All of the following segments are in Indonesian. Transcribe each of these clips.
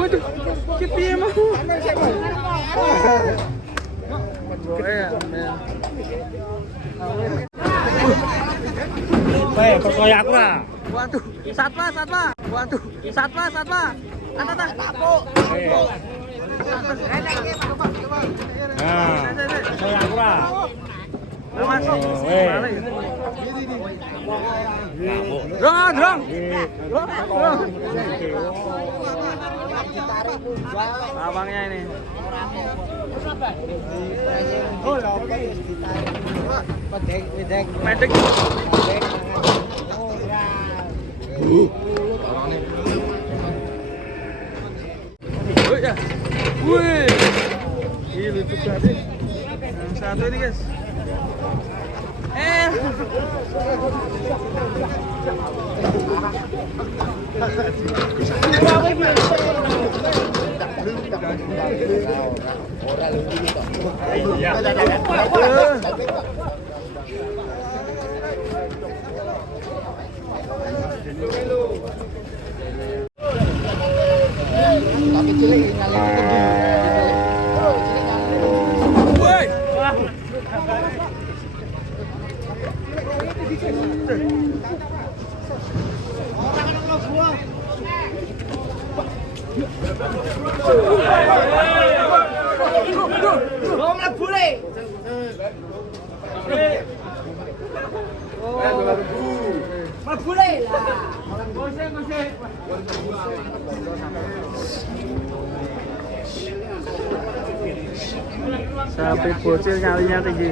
Waduh, kepiye mau? Kokoy aku lah. Waduh, satwa. Waduh, satwa. Ata. Nah, kokoy aku lah. Mas. Drong. Abangnya ini. Medek. Wih, ini lucu sekali. Yang satu ini guys. Tapi cilik Sapi bocil nyalinya tinggi.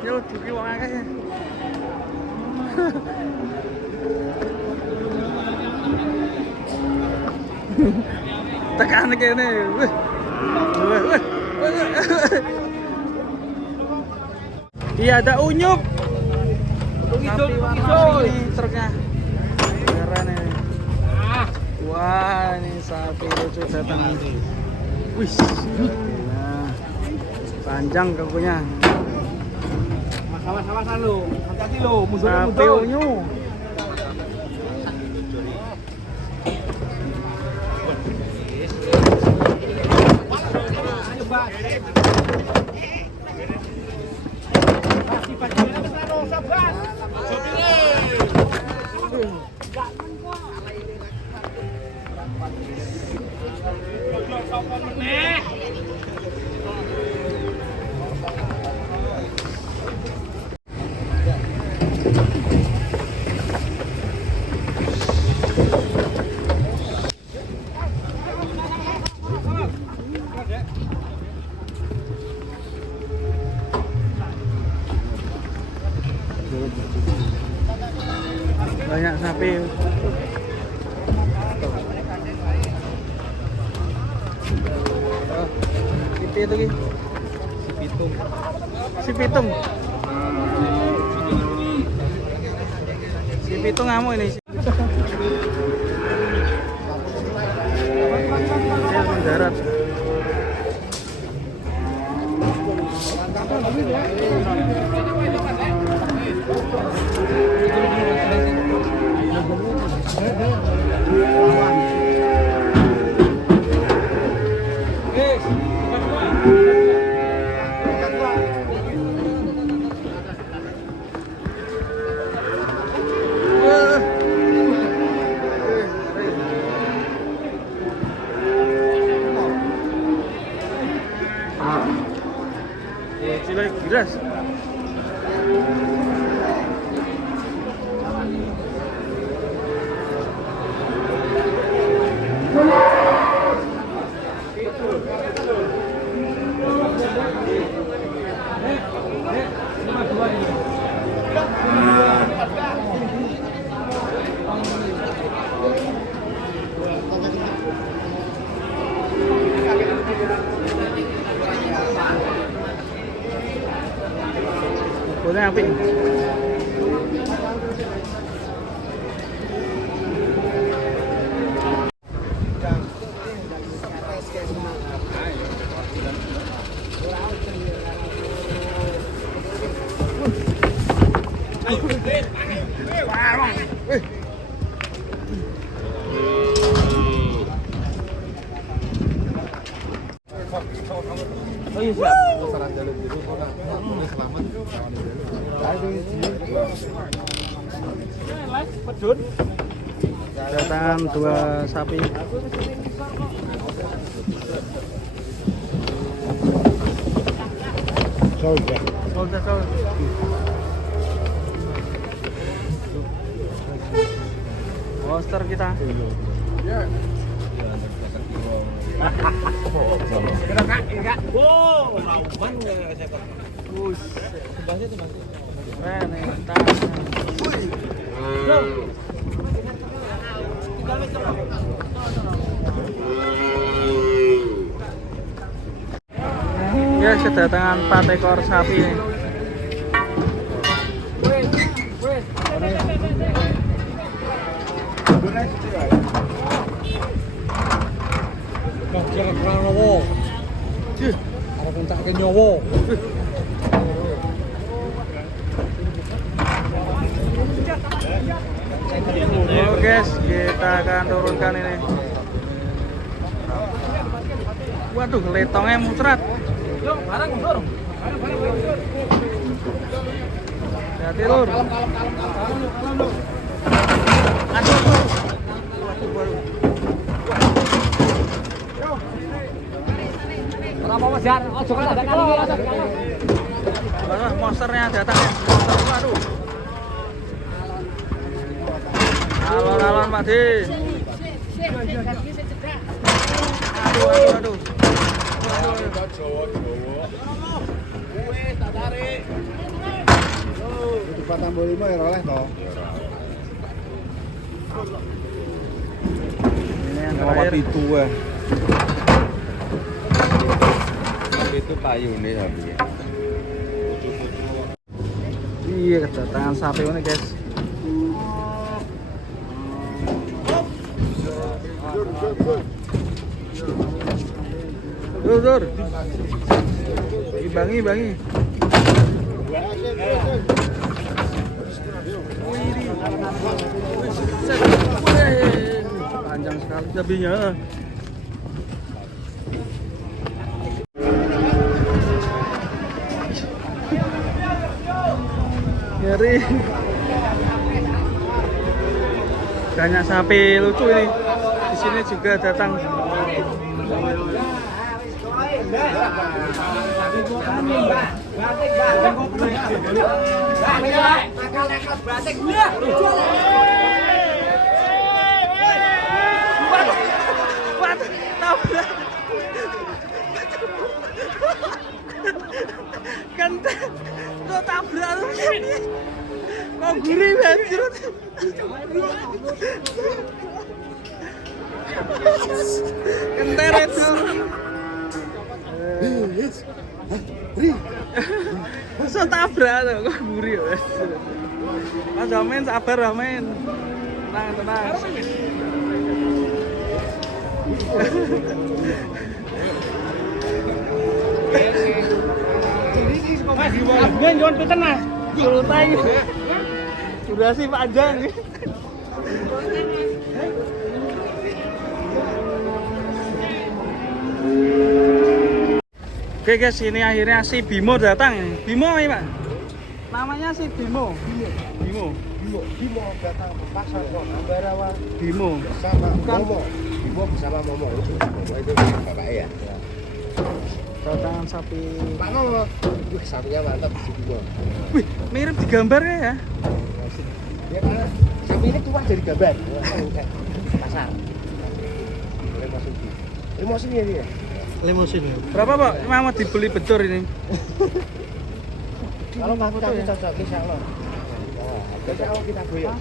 Yo, dugi wong akeh. Tekan kene. Iya, ada unyuk. Sapi warna ini truknya. Keren ini. Wah, ini sapi lucu datang. Wih. Nah, panjang kakunya. Sama-sama lu. Hati-hati lu, Sapi unyu. Banyak sapi. Itu ki. Si pitung. Si pitung ngamuk ini. Dia mendarat. Cilai giras. sapi. Oh iya siap. Datang 2 sapi. Sold. Monster kita. Wow, lauman nggak saya pak. Sebahnya tuh mas. Ya, kedatangan 4 ekor sapi nih. Jangan kurang nowo. Ada puncak ke nyowo. Oh guys, kita akan turunkan ini. Waduh, letongnya muncrat. Barang mundur. Hati lur. Aduh. Ora mau jar, ojo kan ada kali. Monsternya datang ya. Monster, waduh. Alon-alon Pak Di. Aduh. Itu 45 ya oleh toh. Ini yang terakhir. Itu itu payu nih tapi ya. Iya, kedatangan sapi ini guys. Dur. Bangi. Panjang sekali sapinya. Ngeri. Banyak sapi lucu ini. Di sini juga datang. Kenteng, kok tabrak lu ini? Kok gurih banget? Kenter itu. Masa tabrak tuh, kok gurih ya? Mas Amin, sabar Amin. Tenang. Mas, jangan pinter mas. Sultai. Durasi panjang. Oke guys, ini akhirnya si Bimo datang. Bimo ini Pak? Namanya si Bimo. Bimo datang pasar kok Ambarawa. Bimo. Sama Momo. Bimo bersama Momo. Itu bapak ya. Datangan sapi. Pak Momo. Wih, sapinya mantap si Bimo. Wih, mirip di gambarnya ya. Ya karena sapi ini keluar dari gambar. Pasar. Emosi ya dia. Limusin ya. Berapa Pak? Mama dibeli bedor ini. Kalau nggak kita cocok insya Allah. Insya Allah kita goyang.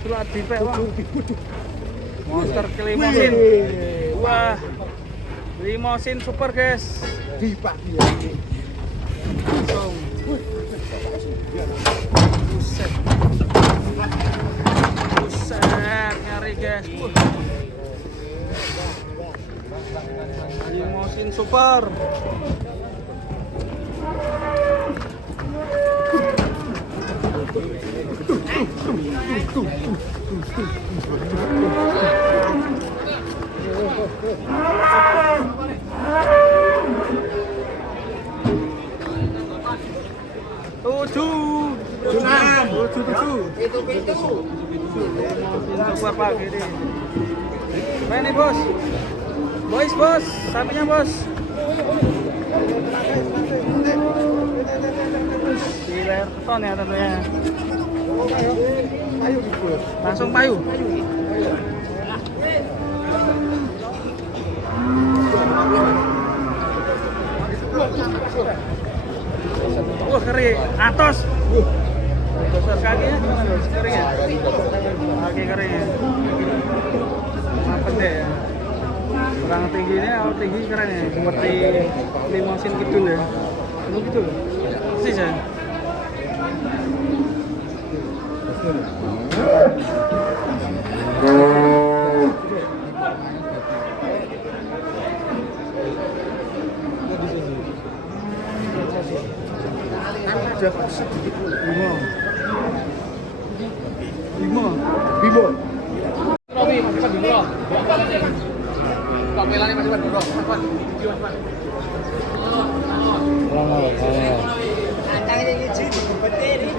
Surat dipek Pak. Monster ke limosin. Wah. Limosin super guys. Di pagi ya. Buset. Buset, ngeri guys. Limosin super. Tujuh. Itu pintu. Super pagi ini. Mana nih bos? Bos, sapinya bos. Di layar beton ya tentunya. Ayo dibul. Langsung payu. Wah kering, atos. Besar kakinya gimana bos? Kering ya? Kaki kering ya? Mampet deh ya? Kurang tingginya, kalau tinggi keren ya? Seperti limosin kidul ya? Itu gitu? Persis ya? Lima. Bimo. Robi, masih Pak Bimo. Kok pelane masih Pak Bimo. Pak. Acang ini jadi beteri.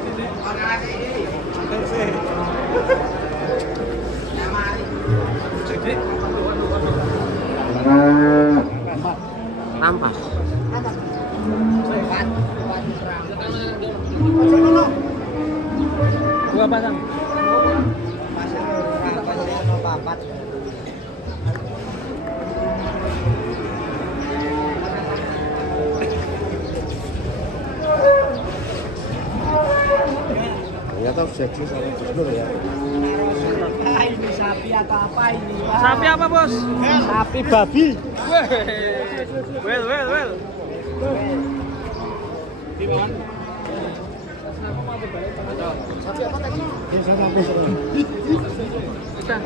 Nampak. Dua pasang. Ternyata seksi sama Gusdur ya. Ini sapi atau apa ini, Pak? Sapi apa bos? Sapi babi. Well. Sapi apa tadi? Bisa.